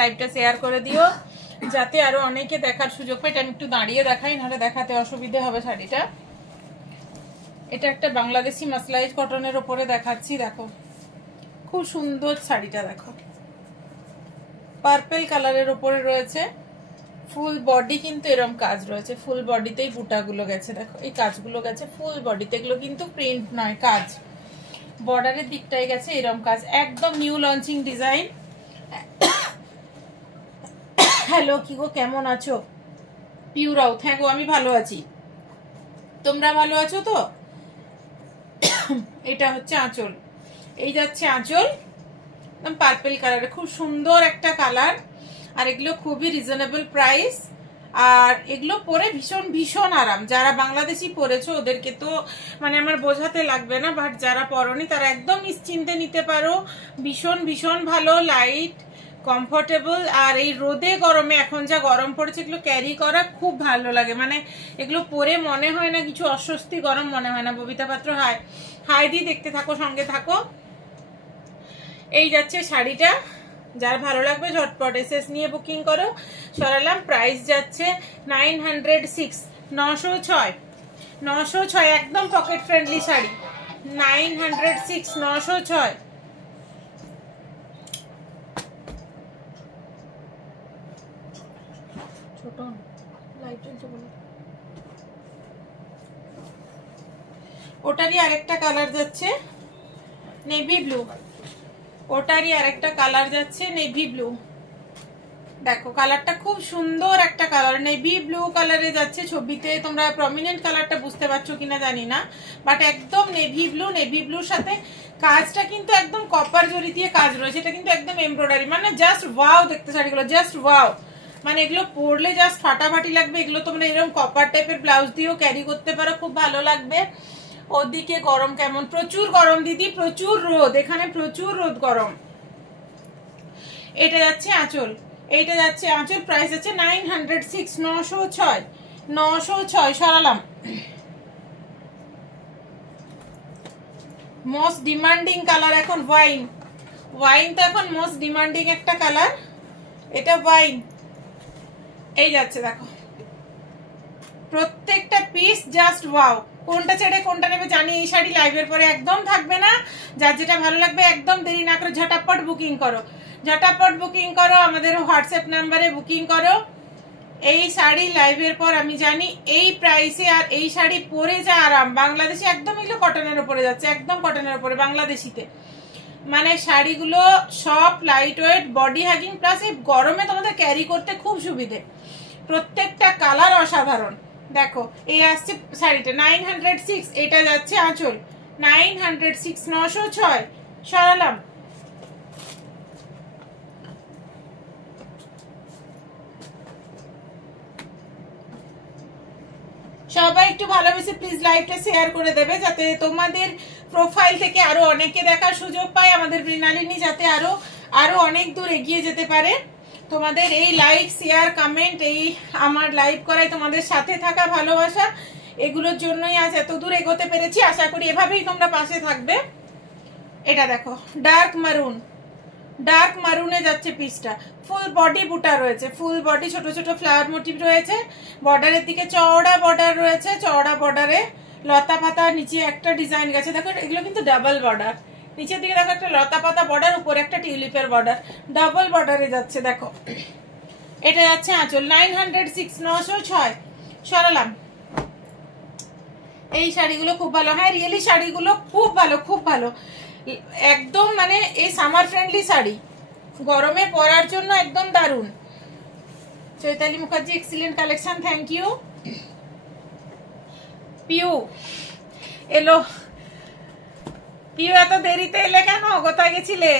লাইভটা শেয়ার করে দিও যাতে আরো অনেকে দেখার সুযোগ পায়। আমি একটু দাঁড়িয়ে দেখাই, নাহলে দেখাতে অসুবিধা হবে শাড়িটা। এটা একটা বাংলাদেশি মাসলাইজ কটনের উপরে দেখাচ্ছি, দেখো খুব সুন্দর শাড়িটা, দেখো পার্পল কালারের উপরে রয়েছে, ফুল বডি কিন্তু এরকম কাজ রয়েছে, ফুল বডিতেই বুটাগুলো গেছে, দেখো এই কাজগুলো গেছে ফুল বডিতে, এগুলো কিন্তু প্রিন্ট নয় কাজ, বর্ডারের দিকটাই গেছে এরকম কাজ, একদম নিউ লঞ্চিং ডিজাইন। হ্যালো কি গো, কেমন আছো? পিউরাও, হ্যাঁ গো আমি ভালো আছি, তোমরা ভালো আছো তো? এটা হচ্ছে আঁচল, এই যাচ্ছে আঁচল, একদম পার্পল কালার, খুব সুন্দর একটা কালার, আর এগুলো খুবই রিজনেবল প্রাইস, আর এগুলো পরে ভীষণ ভীষণ আরাম। যারা বাংলাদেশি পরেছো ওদেরকে তো মানে আমার বোঝাতে লাগবে না, বাট যারা পরনি তারা একদম নিশ্চিন্তে নিতে পারো, ভীষণ ভীষণ ভালো, লাইট কমফোর্টেবল, আর এই রোদে গরমে এখন যা গরম পড়েছে এগুলো ক্যারি করা খুব ভালো লাগে, মানে এগুলো পরে মনে হয় না কিছু অস্বস্তি গরম মনে হয় না। ববিতা পাত্র হাই, হাই দি, দেখতে থাকো সঙ্গে থাকো। এই যাচ্ছে শাড়িটা, যার ভালো লাগবে ঝটপট এসএস নিয়ে বুকিং করো। সরালাম, প্রাইস যাচ্ছে 906, 906, 906, একদম পকেট ফ্রেন্ডলি শাড়ি, 906, 906। ছোট লাইট জ্বলছে বলো। ওটারই আরেকটা কালার যাচ্ছে নেভি ব্লু, ওটারই আরেকটা কালার যাচ্ছে নেভি ব্লু, দেখো কালারটা খুব সুন্দর একটা কালার, নেভি ব্লু কালারে যাচ্ছে। ছবিতে তোমরা প্রমিনেন্ট কালারটা বুঝতে পারছো কিনা জানি না, বাট একদম নেভি ব্লু, নেভি ব্লুর সাথে কাজটা কিন্তু একদম কপার জরি দিয়ে কাজ রয়েছে, এটা কিন্তু একদম এমব্রয়ডারি, মানে জাস্ট ওয়াও দেখতে শাড়িগুলো, জাস্ট ওয়াও, মানে এগুলো পরলে জাস্ট ফাটাফাটি লাগবে। এগুলো তোমরা এরকম কপার টাইপের ব্লাউজ দিয়েও ক্যারি করতে পারো, খুব ভালো লাগবে। ওদিকে গরম কেমন? প্রচুর গরম দিদি, প্রচুর রোদ, এখানে প্রচুর রোদ গরম। এটা যাচ্ছে আঁচল, এইটা যাচ্ছে আঁচল, প্রাইস আছে 906, 906, 906। সরালাম, মোস্ট ডিমান্ডিং কালার এখন ওয়াইন, ওয়াইন তো এখন মোস্ট ডিমান্ডিং একটা কালার, এটা ওয়াইন। এই যাচ্ছে দেখো প্রত্যেকটা পিস জাস্ট ওয়াও, কোনটা ছেড়ে কোনটা নেবে জানি, এই শাড়ি লাইভের পরে একদম থাকবে না, যার যেটা ভালো লাগবে একদম দেরি না করে ঝটাপট বুকিং করো, ঝটাপট বুকিং করো, আমাদের হোয়াটসঅ্যাপ নাম্বারে বুকিং করো। এই শাড়ি লাইভের পর আমি জানি এই প্রাইসে আর এই শাড়ি পরে যা আরাম, বাংলাদেশি একদম এগুলো কটনের উপরে যাচ্ছে, একদম কটনের উপরে বাংলাদেশিতে, মানে শাড়িগুলো সব লাইট ওয়েট, বডি হ্যাগিং, প্লাস এই গরমে তোমাদের ক্যারি করতে খুব সুবিধে, প্রত্যেকটা কালার অসাধারণ। দেখো এই আসছে শাড়িটা 906, এটা যাচ্ছে আঁচল 906, 906। সরালাম, সবাই একটু ভালোবেসে প্লিজ লাইভটা শেয়ার করে দেবে, যাতে তোমাদের প্রোফাইল থেকে আরো অনেকে দেখার সুযোগ পায়, আমাদের মৃণালিনী যাতে আরো আরো অনেক দূর এগিয়ে যেতে পারে। তোমাদের এই লাইক শেয়ার কমেন্ট, এই আমার লাইভ করাই তোমাদের সাথে থাকা ভালোবাসা, এগুলোর জন্যই আজ এত দূর এগোতে পেরেছি। আশা করি এভাবেই তোমরা পাশে থাকবে। এটা দেখো ডার্ক মারুন, ডার্ক মারুনে যাচ্ছে পিসটা, ফুল বডি বুটা রয়েছে, ফুল বডি ছোট ছোট ফ্লাওয়ার মোটিভ রয়েছে, বর্ডারের দিকে চওড়া বর্ডার রয়েছে, চওড়া বর্ডারে লতা পাতা, নিচে একটা ডিজাইন গেছে, দেখো এগুলো কিন্তু ডাবল বর্ডার, নিচের দিকে দেখো একটা লতা পাতা বর্ডার, উপরে একটা টিউলিপের বর্ডার, ডাবল বর্ডারে যাচ্ছে। দেখো এটা যাচ্ছে আঁচল 906, 906। সরালাম, এই শাড়িগুলো খুব ভালো, হ্যাঁ রিয়েলি শাড়িগুলো খুব ভালো, খুব ভালো, একদম মানে এই সামার ফ্রেন্ডলি শাড়ি, গরমে পরার জন্য একদম দারুণ। Chaitali Mukherjee, excellent collection, thank you. Piu এলো, পিউ এত দেরিতে এলে কেন, কোথায় গেছিলে?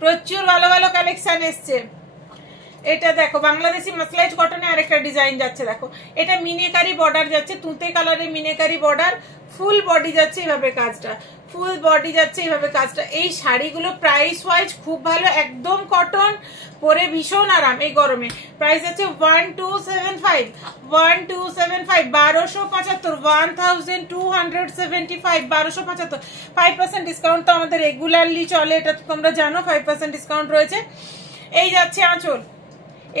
প্রচুর ভালো ভালো কালেকশন এসছে। এটা দেখো বাংলাদেশি মাসলাইজ কটনে আরেকটা ডিজাইন যাচ্ছে, দেখো এটা মিনেকারি বর্ডার যাচ্ছে, তুঁতে কালারে মিনেকারি বর্ডার, ফুল বডি যাচ্ছে এইভাবে কাজটা, ফুল বডি যাচ্ছে এইভাবে কাজটা। এই শাড়িগুলো প্রাইস ওয়াইজ খুব ভালো, একদম কটন, পরে ভীষণ আরাম এই গরমে। প্রাইস আছে 1275, 1275, 1275, 1275, 1275, 5% ডিসকাউন্ট তো আমাদের রেগুলারলি চলে, এটা তো তোমরা জানো 5% ডিসকাউন্ট রয়েছে। এই যাচ্ছে আঁচল,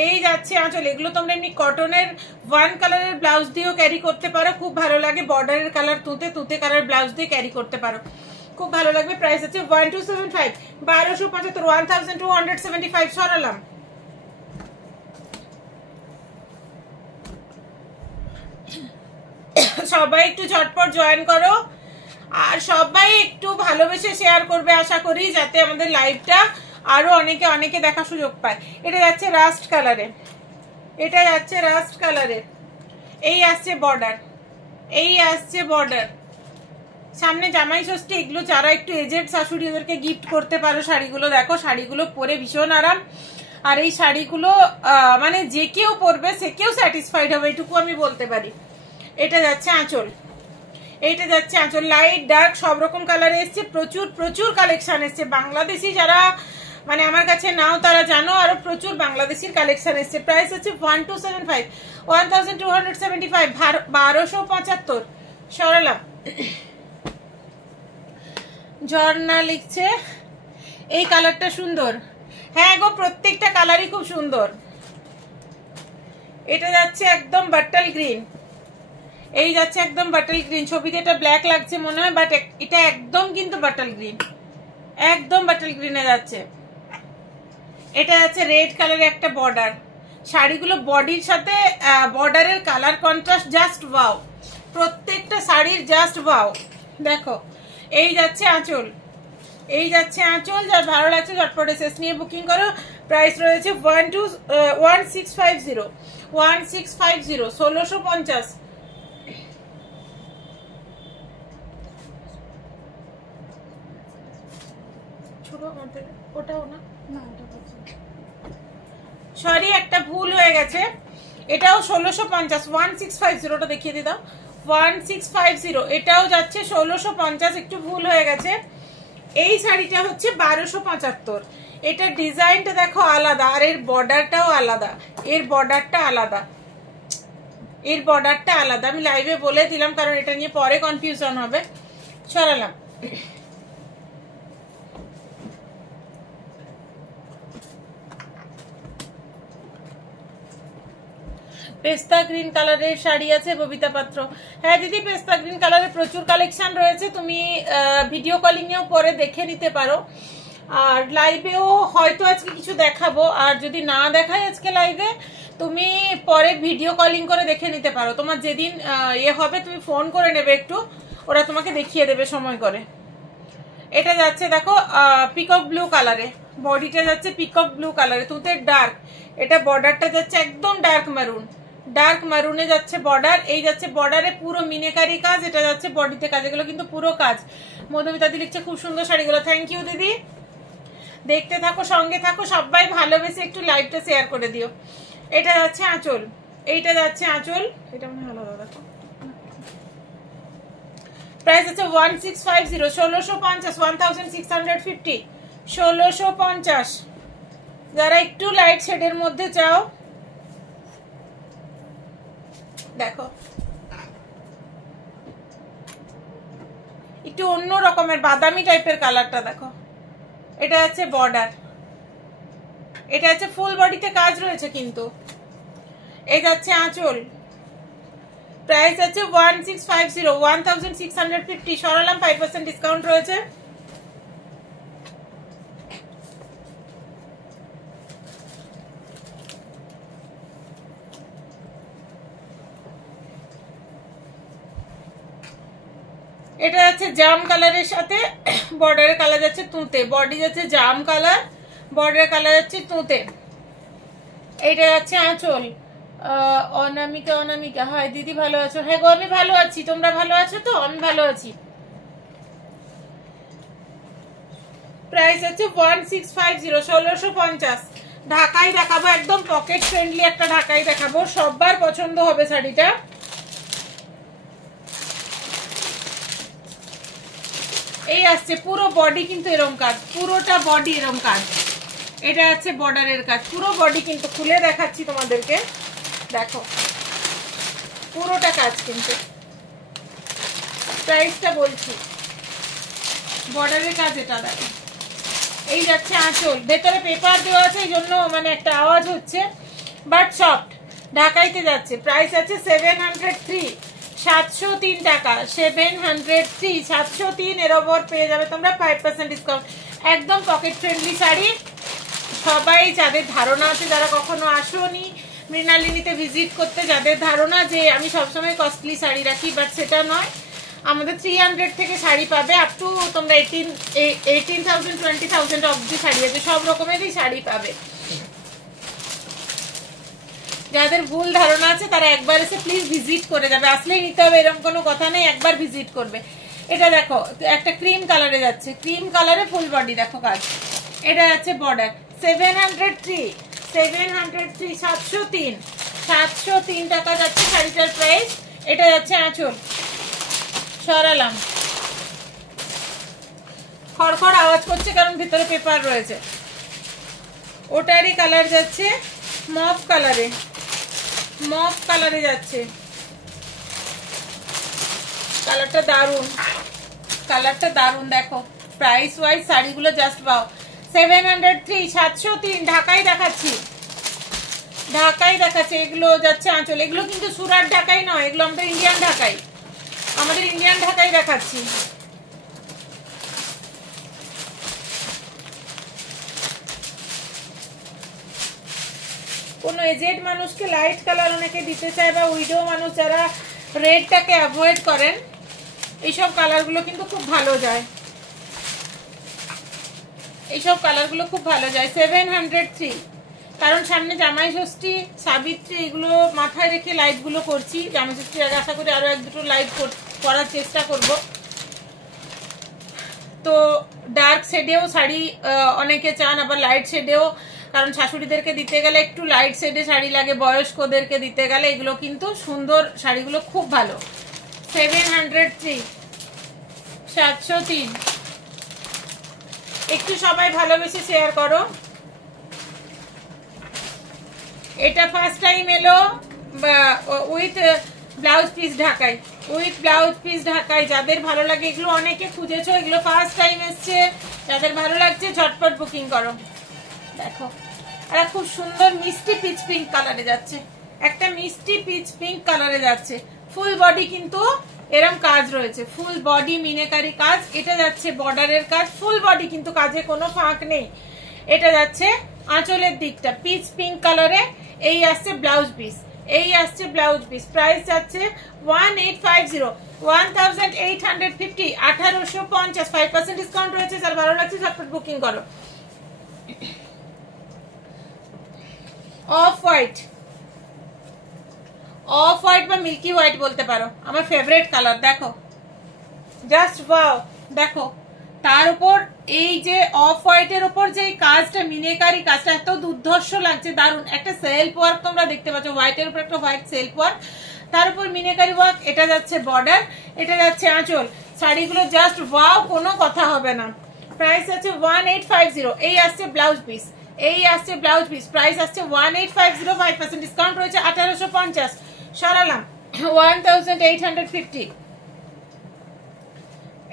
এই যাচ্ছে আঁচল। এগুলো তোমরা এমনি কটনের ওয়ান কালারের ব্লাউজ দিয়েও ক্যারি করতে পারো, খুব ভালো লাগে। বর্ডারের কালার তুঁতে, তুঁতে কালার ব্লাউজ দিয়ে ক্যারি করতে পারো, খুব ভালো লাগবে। প্রাইস আছে 1275, 1275, 1275 সরালাম। সবাই একটু ঝটপট জয়েন করো, আর সবাই একটু ভালোবেসে শেয়ার করবে আশা করি, যাতে আমাদের লাইভটা আরো অনেকে দেখার সুযোগ পায়। এটা যাচ্ছে রাস্ট কালারে, এটা যাচ্ছে রাস্ট কালারে। এই আসছে বর্ডার, এই আসছে বর্ডার। সামনে জামাই ষষ্ঠী, এগুলো যারা একটু এজেড শাশুড়ি ওদেরকে গিফট করতে পারো শাড়িগুলো। দেখো শাড়িগুলো পরে ভীষণ আরাম, আর এই শাড়িগুলো মানে যে কেউ পরবে সে কেউ স্যাটিসফাইড হবে, এটুকু আমি বলতে পারি। এটা যাচ্ছে আঁচল, এইটা যাচ্ছে আঁচল। লাইট ডার্ক সব রকম কালারে এসছে, প্রচুর প্রচুর কালেকশন এসছে। বাংলাদেশি যারা মানে আমার কাছে নাও তারা জানো, আরো প্রচুর বাংলাদেশির কালেকশন এসছে। প্রাইস হচ্ছে 1275, 1275, 1275 সরালাম। ঝর্ণা লিখছে এই কালারটা সুন্দর। হ্যাঁ গো, প্রত্যেকটা কালারই খুব সুন্দর। এটা যাচ্ছে একদম বাটল গ্রিন, এই যাচ্ছে একদম বাটল গ্রিন। ছবিতে এটা ব্ল্যাক লাগছে মনে হয়, বাট এটা একদম কিন্তু বাটল গ্রিন, একদম বাটল গ্রিনে যাচ্ছে। এটা যাচ্ছে রেড কালারের একটা বর্ডার। শাড়িগুলো বডির সাথে বর্ডারের কালার কন্ট্রাস্ট জাস্ট ওয়াও, প্রত্যেকটা শাড়ির জাস্ট ওয়াও। দেখো এই যাচ্ছে আঁচল, এই যাচ্ছে আঁচল। যার ভালো লাগছে ঝটপট শেষ নিয়ে বুকিং করো। প্রাইস রয়েছে 1650, 1650, 1650। ওটাও না, সরি একটা ভুল হয়ে গেছে, এটাও 1650, 1650 ওটা দেখিয়ে দিয়ে দাও, 1650 এটাও যাচ্ছে 1650, একটু ভুল হয়ে গেছে। এই শাড়িটা হচ্ছে 1275। এটা ডিজাইনটা দেখো আলাদা, আর এর বর্ডারটাও আলাদা, এর বর্ডারটা আলাদা, এর বর্ডারটা আলাদা। আমি লাইভে বলে দিলাম কারণ এটা নিয়ে পরে কনফিউশন হবে। সরালাম। পেস্তা গ্রিন কালারের শাড়ি আছে ববিতা পাত্র। হ্যাঁ দিদি, পেস্তা গ্রিন কালারের প্রচুর কালেকশন রয়েছে, তুমি ভিডিও কলিং এও পরে দেখে নিতে পারো। আর লাইভেও হয়তো আজকে কিছু দেখাবো, আর যদি না দেখাই আজকে লাইভে, তুমি পরে ভিডিও কলিং করে দেখে নিতে পারো। তোমার যেদিন ইয়ে হবে তুমি ফোন করে নেবে একটু, ওরা তোমাকে দেখিয়ে দেবে সময় করে। এটা যাচ্ছে দেখো পিকক ব্লু কালারে, বডিটা যাচ্ছে পিকক ব্লু কালারে, তুতের ডার্ক। এটা বর্ডারটা যাচ্ছে একদম ডার্ক মেরুন, ডার্ক মেরুনে যাচ্ছে বর্ডার। এই যাচ্ছে বর্ডারে পুরো মিনেকারি কাজ, এটা যাচ্ছে বডিতে কাজ, এগুলো কিন্তু পুরো কাজ। মধুমিতা দি লিখছে খুব সুন্দর শাড়িগুলো। থ্যাংক ইউ দিদি, দেখতে থাকো, সঙ্গে থাকো, সবাই ভালোবেসে একটু লাইভটা শেয়ার করে দিও। এটা যাচ্ছে আঁচল, এইটা যাচ্ছে আঁচল। এটা মনে হয় আলাদা, দেখো প্রাইস আছে 1650, 1650, 1650, 1650। যারা একটু লাইট শেডের মধ্যে চাও, দেখো একটু অন্য রকমের বাদামি টাইপের কালারটা দেখো। এটা আছে বর্ডার, এটা আছে ফুল বডিতে কাজ রয়েছে কিন্তু। এই যাচ্ছে আঁচল। প্রাইস আছে 1650, 1650 সরালাম, 5% ডিসকাউন্ট রয়েছে। এটা যাচ্ছে জাম কালারের সাথে বর্ডারের কালার যাচ্ছে তুঁতে, বডি যাচ্ছে জাম কালার, বর্ডারের কালার যাচ্ছে তুঁতে। এইটা যাচ্ছে আঁচল। অনামিকা, অনামিকা হাই দিদি, ভালো আছো? হ্যাঁ গো আমি ভালো আছি, তোমরা ভালো আছো তো? আমি ভালো আছি। প্রাইস আছে 1650, 1650। ঢাকাই দেখাবো, একদম পকেট ফ্রেন্ডলি একটা ঢাকাই দেখাবো, সবার পছন্দ হবে শাড়িটা। এই আসছে পুরো বডি কিন্তু এরকম কাজ, পুরোটা বডি এরকম কাজ। এটা আছে বর্ডারের কাজ, পুরো বডি কিন্তু খুলে দেখাচ্ছি তোমাদেরকে, দেখো পুরোটা কাজ কিন্তু। প্রাইসটা বলছি, বর্ডারের কাজ এটা দেখো, এই যাচ্ছে আঁচল, ভেতরে পেপার দেওয়া আছে এই জন্য মানে একটা আওয়াজ হচ্ছে, বাট সফট, ঢাকাইতে যাচ্ছে। প্রাইস আছে 703, 703 টাকা, 703, 703 এর ওপর পেয়ে যাবে তোমরা 5% ডিসকাউন্ট। একদম পকেট ফ্রেন্ডলি শাড়ি। সবাই যাদের ধারণা আছে, যারা কখনো আসোনি মৃণালিনীতে ভিজিট করতে, যাদের ধারণা যে আমি সবসময় কস্টলি শাড়ি রাখি, বাট সেটা নয়, আমাদের 300 থেকে শাড়ি পাবে, আপ টু তোমরা 18,000 20,000 অব্দি শাড়ি আছে, সব রকমেরই শাড়ি পাবে। যাদের ভুল ধারণা আছে তারা একবার এসে প্লিজ ভিজিট করে যাবে, আসলেই নিতে হবে এরকম কোনো কথা নেই, একবার ভিজিট করবে। এটা দেখো একটা ক্রিম কালারে যাচ্ছে, ক্রিম কালারে ফুল বডি দেখো কাজ, এটা যাচ্ছে বর্ডার। 703, 703, 703 টাকা যাচ্ছে শাড়িটার প্রাইস। এটা যাচ্ছে আঁচল, সরালাম, খড়খড় আওয়াজ করছে কারণ ভিতরে পেপার রয়েছে। ওটারই কালার যাচ্ছে মভ কালারে, মভ কালারে যাচ্ছে, কালারটা দারুন, কালারটা দারুন দেখো। প্রাইস ওয়াইজ শাড়িগুলো জাস্ট পাও। 703, 703 ঢাকাই দেখাচ্ছি, ঢাকাই দেখাচ্ছে। এগুলো যাচ্ছে আঁচল, এগুলো কিন্তু সুরাট ঢাকাই নয়, এগুলো আমাদের ইন্ডিয়ান ঢাকাই, আমাদের ইন্ডিয়ান ঢাকাই দেখাচ্ছি। কোনো এজেড মানুষকে লাইট কালার অনেকে দিতে চায়, বা উইডো মানুষ যারা রেডটাকে অ্যাভয়েড করেন, এইসব কালারগুলো কিন্তু খুব ভালো যায়, এইসব কালারগুলো খুব ভালো যায়। 703, কারণ সামনে জামাই ষষ্ঠী, সাবিত্রী, এগুলো মাথায় রেখে লাইটগুলো করছি। জামাই ষষ্ঠীর আগে আশা করি আরো এক দুটো লাইট করার চেষ্টা করব। তো ডার্ক শেডেও শাড়ি অনেকে চান, আবার লাইট শেডেও, কারণ শাশুড়িদেরকে দিতে গেলে একটু লাইট শেডে শাড়ি লাগে, বয়স্কদেরকে দিতে গেলে, এগুলো কিন্তু সুন্দর শাড়িগুলো খুব ভালো। 703, 703, একটু সবাই ভালোবেসে শেয়ার করো। এটা ফার্স্ট টাইম এলো উইথ ব্লাউজ পিস ঢাকাই, উইথ ব্লাউজ পিস ঢাকাই। যাদের ভালো লাগে, এগুলো অনেকে খুঁজেছো, এগুলো ফার্স্ট টাইম এসছে, যাদের ভালো লাগছে ঝটপট বুকিং করো। দেখো আর খুব সুন্দর মিষ্টি পিচ পিঙ্ক কালারে যাচ্ছে, একটা মিষ্টি পিচ পিঙ্ক কালারে যাচ্ছে। ফুল বডি কিন্তু এরম কাজ রয়েছে, ফুল বডি মিনেকারি কাজ। এটা যাচ্ছে বর্ডারের কাজ, ফুল বডি কিন্তু কাজে কোনো ফাঁক নেই। এটা যাচ্ছে আঁচলের দিকটা পিচ পিঙ্ক কালারে। এই আসছে ব্লাউজ পিস, এই আসছে ব্লাউজ পিস। প্রাইস যাচ্ছে 1850, 1850, 1850, 5% ডিসকাউন্ট রয়েছে। যার ভালো লাগছে ঝটপট বুকিং করো। অফ হোয়াইট, অফ হোয়াইট বা মিল্কি হোয়াইট বলতে পারো, আমার ফেভারিট কালার। দেখো জাস্ট ওয়াও, দেখো তার উপর এই যে অফ হোয়াইটের উপর যে কাজটা, মিনেকারি কাজটা এত দুর্ধর্ষ লাগছে, দারুন। একটা সেলফ ওয়ার্ক তোমরা দেখতে পাচ্ছ, হোয়াইটের উপর একটা হোয়াইট সেলফ ওয়ার্ক, তার উপর মিনেকারি ওয়ার্ক। এটা যাচ্ছে বর্ডার, এটা যাচ্ছে আঁচল। শাড়িগুলো জাস্ট ওয়াও, কোনো কথা হবে না। প্রাইস আছে 1850। এই আসছে ব্লাউজ পিস, এই আসছে ব্লাউজ পিস। প্রাইস আসছে 1850, 5% ডিসকাউন্ট রয়েছে 1850, সরালাম 1850।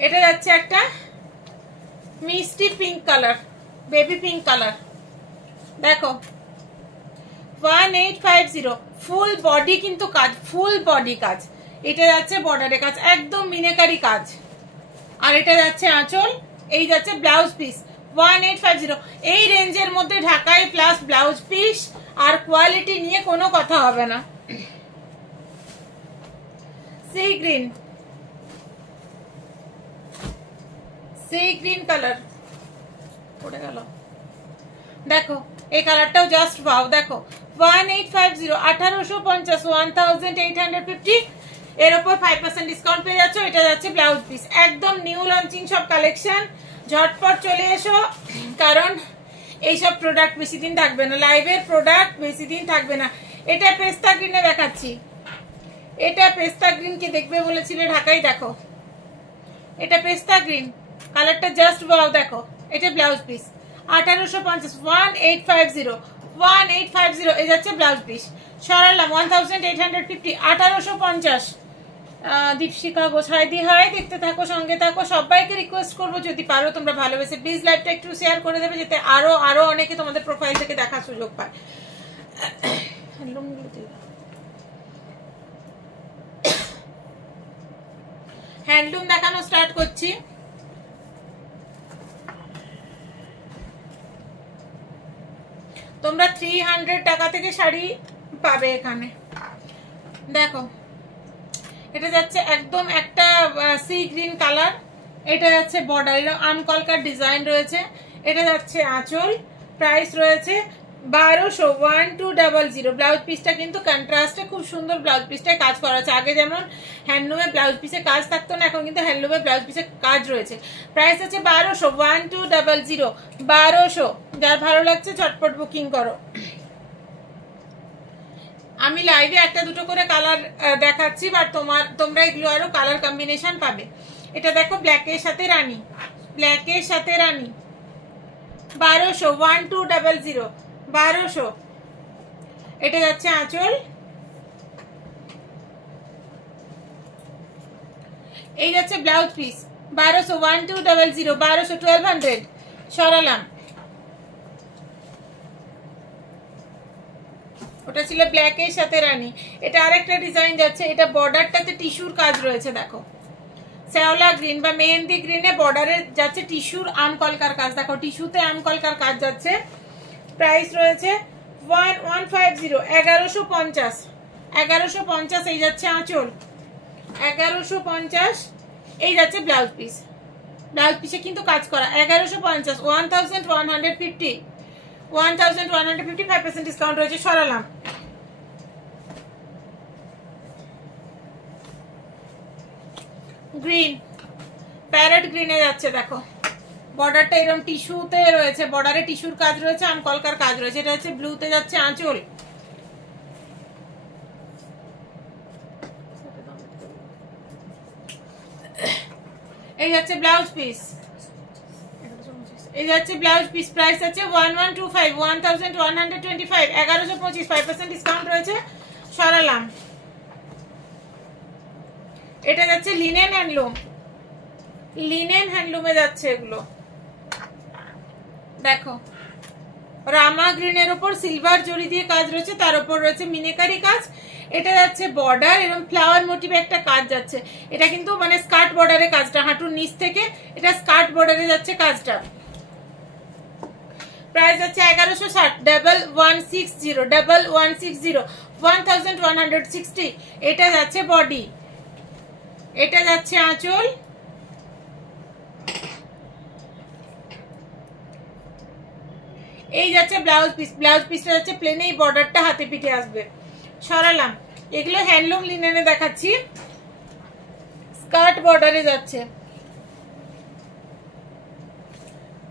এটা যাচ্ছে একটা মিষ্টি pink colour, baby pink colour. দেখো 1850, ফুল বডি কিন্তু কাজ, ফুল বডি কাজ। এটা যাচ্ছে বর্ডারের কাজ, একদম মিনেকারি কাজ। আর এটা যাচ্ছে আঁচল, এই যাচ্ছে ব্লাউজ পিস। 1850, এই রেঞ্জের মধ্যে ঢাকাই প্লাস ব্লাউজ পিস, আর কোয়ালিটি নিয়ে কোনো কথা হবে না। Sea green, sea green colour পড়ে গেল। দেখো এই কালারটাও জাস্ট ওয়াও। দেখো 1850, 1850, 1850, এর উপর 5% ডিসকাউন্ট পেয়ে যাচ্ছ। এটা যাচ্ছে ব্লাউজ পিস, একদম নিউ লঞ্চিং সব কালেকশন। ঝটপট চলে এসো, কারণ এইসব প্রোডাক্ট বেশি দিন থাকবে না, লাইভের প্রোডাক্ট বেশি দিন থাকবে না। এটা পেস্তা গ্রিনে দেখাচ্ছি, এটা পেস্তা গ্রিন কি দেখবে বলেছিলে ঢাকাই। দেখো এটা পেস্তা গ্রিন কালারটা জাস্ট ওয়াও। দেখো এটা ব্লাউজ পিস 1850, 1850, 1850, এই যাচ্ছে ব্লাউজ পিস। সরালাম 1850, 1850, দীপশিকা ঘোষ, হাইদি হাই, দেখতে থাকো, সঙ্গে থাকো। সবাইকে রিকোয়েস্ট করবো যদি পারো তোমরা ভালোবেসে প্লিজ লাইভটা একটু শেয়ার করে দেবে, যাতে আরো অনেকে তোমাদের প্রোফাইল থেকে দেখার সুযোগ পায়। হ্যান্ডলুম দেখানো স্টার্ট করছি। তোমরা 300 টাকা থেকে শাড়ি পাবে এখানে। দেখো এটা যাচ্ছে একদম একটা সি গ্রিন কালার, এটা যাচ্ছে বর্ডার, আনকলকার ডিজাইন রয়েছে, এটা যাচ্ছে আঁচল, প্রাইস রয়েছে 1200, 1200। ব্লাউজ পিসটা কিন্তু কন্ট্রাস্টে খুব সুন্দর ব্লাউজ পিসটায় কাজ করা আছে। আগে যেমন হ্যান্ডলুমে ব্লাউজ পিসে কাজ থাকতো না, এখন কিন্তু হ্যান্ডলুমে ব্লাউজ পিসে কাজ রয়েছে। প্রাইস আছে 1200, 1200, 1200। যার ভালো লাগছে ঝটপট বুকিং করো। আমি লাইভে একটা দুটো করে কালার দেখাচ্ছি, বাট তোমরা এগুলো আরো কালার কম্বিনেশন পাবে। এটা দেখো ব্ল্যাকের সাথে রানী, ব্ল্যাকের সাথে রানী, 1200, 1200, 1200। এটা যাচ্ছে আঁচল, এই যাচ্ছে ব্লাউজ পিস 1200, 1200, 1200, 1200। সরালাম, ওটা ছিল ব্ল্যাকের সাথে রানী। এটা আরেকটা ডিজাইন যাচ্ছে, এটা বর্ডারটাতে টিস্যুর কাজ রয়েছে, দেখো শ্যাওলা গ্রিন বা মেহেন্দি গ্রিনে বর্ডারে যাচ্ছে টিস্যুর আমকলকার কাজ, দেখো টিস্যুতে আমকলকার কাজ যাচ্ছে। প্রাইস রয়েছে 1150, 1150, 1150। এই যাচ্ছে আঁচল 1150, এই যাচ্ছে ব্লাউজ পিস, ব্লাউজ পিসে কিন্তু কাজ করা 1150, 1150, 1150, 5% ডিসকাউন্ট রয়েছে। সরালাম, গ্রিন, প্যারেট গ্রিনে যাচ্ছে, দেখো বর্ডারটা এরকম টিস্যুতে রয়েছে, বর্ডারে টিস্যুর কাজ রয়েছে, আমকলকার কাজ রয়েছে। এটা হচ্ছে ব্লুতে যাচ্ছে আঁচল, এই যাচ্ছে ব্লাউজ পিস, এই যাচ্ছে ব্লাউজ পিস। প্রাইস আছে 1125, 1125, 1125, 5% ডিসকাউন্ট রয়েছে। সরালাম, এটা যাচ্ছে লিনেন হ্যান্ডলুম, লিনেন হ্যান্ডলুমে যাচ্ছে এগুলো। দেখো রামা গ্রিনের উপর সিলভার জরি দিয়ে কাজ রয়েছে, তার উপর রয়েছে মিনেকারি কাজ। এটা যাচ্ছে বর্ডার, এরকম ফ্লাওয়ার মোটিভে একটা কাজ যাচ্ছে। এটা কিন্তু মানে স্কার্ট বর্ডারে কাজটা, হাঁটুর নিচ থেকে এটা স্কার্ট বর্ডারে যাচ্ছে কাজটা। প্রাইস আছে 1160, 1160, 1160, 1160। এটা যাচ্ছে বডি, এটা যাচ্ছে আঁচল, এই যাচ্ছে ব্লাউজ পিস, ব্লাউজ পিসটা যাচ্ছে প্লেন, এই বর্ডারটা হাতে পিঠে আসবে। সরালাম, এগুলো হ্যান্ডলুম লিনেনে দেখাচ্ছি, স্কার্ট বর্ডারে যাচ্ছে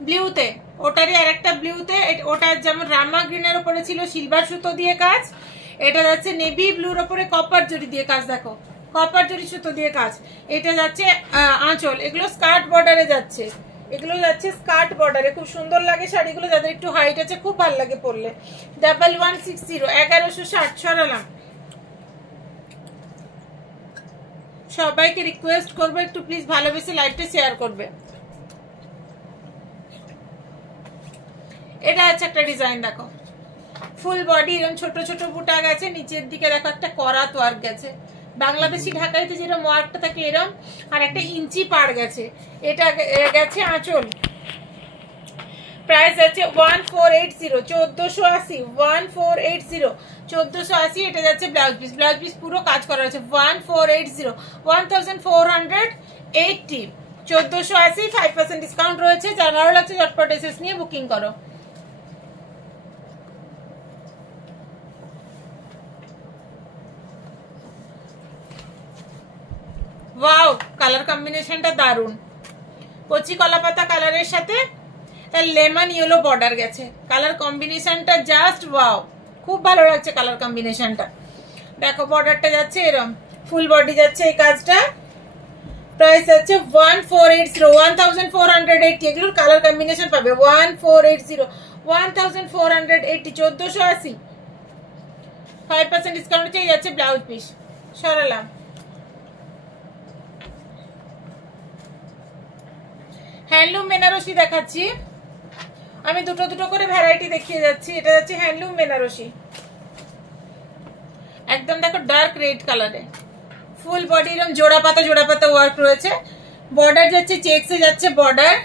ব্লুতে, ওটারই আর একটা ব্লুতে, ওটা যেমন রামা গ্রিনের উপরে ছিল সিলভার সুতো দিয়ে কাজ, এটা যাচ্ছে নেভি ব্লুর উপরে কপার জরি দিয়ে কাজ, দেখো কপার জরি সুতো দিয়ে কাজ। এটা যাচ্ছে আঁচল, এগুলো স্কার্ট বর্ডারে যাচ্ছে, এগুলো যাচ্ছে স্কার্ট বর্ডারে, খুব সুন্দর লাগে শাড়িগুলো, যাদের একটু হাইট আছে খুব ভালো লাগে পরলে। 1160, 1160। সরালাম, সবাইকে রিকোয়েস্ট করবো একটু প্লিজ ভালোবেসে লাইভটা শেয়ার করবে। এটা আছে একটা ডিজাইন, দেখো ফুল বডি এরকম ছোট ছোট বুটা গেছে, নিচের দিকে দেখো একটা করাত ওয়ার্ক গেছে, বাংলাদেশি ঢাকাইতে যেরকম ওয়ার্কটা থাকে এরকম, আর একটা ইঞ্চি পাড় গেছে। এটা গেছে আঁচল, প্রাইস আছে 1480, 1480, 1480, 1480। এটা যাচ্ছে ব্লাউজ পিস, ব্লাউজ পিস পুরো কাজ করা আছে 1480, 1480, 1480, 5% ডিসকাউন্ট রয়েছে। যার ভালো লাগছে ঝটপট এসএস নিয়ে বুকিং করো। ওয়াও, কালার কম্বিনেশনটা দারুন, কচি কলাপাতা কালারের সাথে লেমন ইয়েলো বর্ডার গেছে, কালার কম্বিনেশনটা জাস্ট ওয়াও, খুব ভালো লাগছে কালার কম্বিনেশনটা। দেখো বর্ডারটা যাচ্ছে এরকম, ফুল বডি যাচ্ছে এই কাজটা। প্রাইস আছে 1480, 1480। এগুলোর কালার কম্বিনেশন পাবে 1480, 1480, 1480, 5% ডিসকাউন্ট চেয়ে যাচ্ছে ব্লাউজ পিস। সরালাম, হ্যান্ডলুম বেনারসি দেখাচ্ছি আমি, দুটো দুটো করে ভ্যারাইটি দেখিয়ে যাচ্ছি। এটা যাচ্ছে হ্যান্ডলুম বেনারসি, একদম দেখো ডার্ক রেড কালারে, ফুল বডি এরকম জোড়া পাতা ওয়ার্ক রয়েছে। বর্ডার যাচ্ছে চেকসে যাচ্ছে বর্ডার,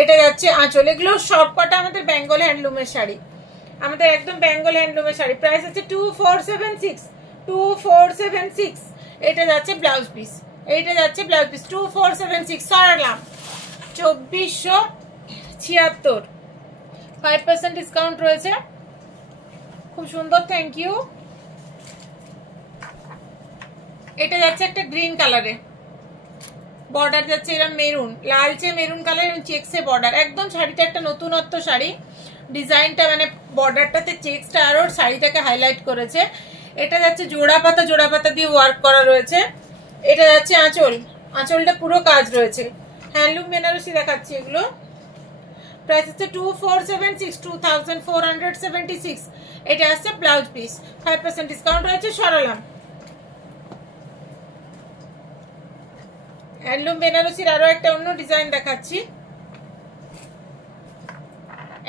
এটা যাচ্ছে আঁচল। এগুলো সব কটা আমাদের বেঙ্গল হ্যান্ডলুমের শাড়ি, আমাদের একদম বেঙ্গল হ্যান্ডলুমের শাড়ি। প্রাইস হচ্ছে 2476। এটা যাচ্ছে ব্লাউজ পিস, এইটা যাচ্ছে ব্লাউজ পিস 2476। সরালাম 2476, 5% ডিসকাউন্ট রয়েছে, খুব সুন্দর, থ্যাংক ইউ। এটা যাচ্ছে একটা গ্রিন কালারে, বর্ডার যাচ্ছে এরকম মেরুন, লালচে মেরুন কালার এবং চেকসে বর্ডার। একদম শাড়িটা একটা নতুনত্ব শাড়ি, ডিজাইনটা মানে বর্ডারটাতে চেকসটা আরো শাড়িটাকে হাইলাইট করেছে। এটা যাচ্ছে জোড়া পাতা দিয়ে ওয়ার্ক করা রয়েছে। এটা যাচ্ছে আঁচল, আঁচলটা পুরো কাজ রয়েছে। হ্যান্ডলুম বেনারসি দেখাচ্ছি এগুলো। প্রাইস হচ্ছে 2476। এটা আসছে ব্লাউজ পিস, 5% ডিসকাউন্ট রয়েছে, সরালাম। হ্যান্ডলুম বেনারসির আরো একটা অন্য ডিজাইন দেখাচ্ছি।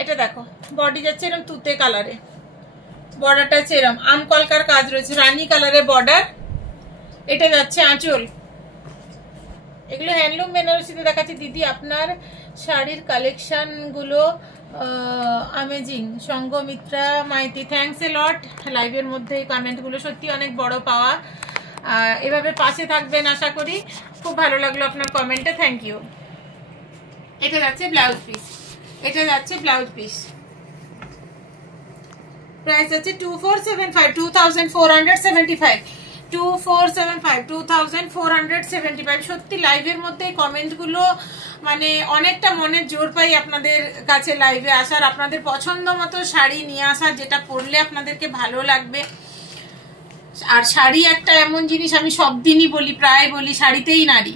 এটা দেখো, বডি যাচ্ছে এরকম তুতে কালারে, বর্ডারটা হচ্ছে এরকম আম কলকার কাজ রয়েছে, রানী কালারের বর্ডার। এটা যাচ্ছে আঁচল। এগুলো হ্যান্ডলুম বেনারসিতে দেখাচ্ছি। দিদি আপনার শাড়ির কালেকশন গুলো amazing. Sanghamitra Maiti, thanks a lot. লাইভের মধ্যে কমেন্ট গুলো সত্যি অনেক বড় পাওয়া, এভাবে পাশে থাকবেন আশা করি। খুব ভালো লাগলো আপনার কমেন্টে, থ্যাংক ইউ। এটা যাচ্ছে ব্লাউজ পিস, এটা যাচ্ছে ব্লাউজ পিস। প্রাইস আছে 2475। সত্যি লাইভের মধ্যে কমেন্ট গুলো মানে অনেকটা মনের জোর পাই আপনাদের কাছে লাইভে আসার, আপনাদের পছন্দ মতো শাড়ি নিয়ে আসার, যেটা পরলে আপনাদেরকে ভালো লাগবে। আর শাড়ি একটা এমন জিনিস, আমি সব দিনই বলি, প্রায় বলি, শাড়িতেই নারী,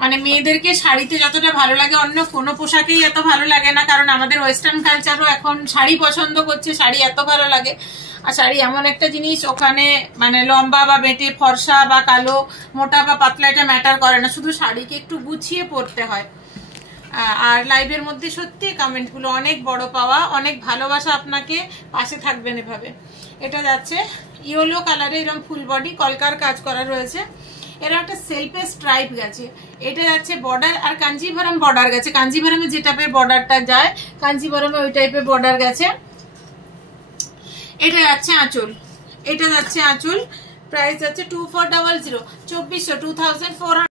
মানে মেয়েদেরকে শাড়িতে যতটা ভালো লাগে অন্য কোনো পোশাকেই এত ভালো লাগে না। কারণ আমাদের ওয়েস্টার্ন কালচারও এখন শাড়ি পছন্দ করছে, শাড়ি এত ভালো লাগে। আর শাড়ি এমন একটা জিনিস, ওখানে মানে লম্বা বা বেটে, ফর্সা বা কালো, মোটা বা পাতলা, এটা ম্যাটার করে না, শুধু শাড়িকে একটু গুছিয়ে পরতে হয়। আর লাইভের মধ্যে সত্যি কমেন্টগুলো অনেক বড় পাওয়া, অনেক ভালোবাসা আপনাকে, পাশে থাকবেন এভাবে। এটা যাচ্ছে ইয়েলো কালারে, এরকম ফুল বডি কলকার কাজ করা রয়েছে, এরকম একটা সেলফে স্ট্রাইপ গেছে। এটা যাচ্ছে বর্ডার, আর কাঞ্জিভরম বর্ডার গেছে। কাঞ্জিভরমে যে টাইপের বর্ডারটা যায়, কাঞ্জিভরমে ওই টাইপের বর্ডার গেছে। এটা যাচ্ছে আঁচল, এটা যাচ্ছে আঁচল। প্রাইস যাচ্ছে 2400, 2400, 2400।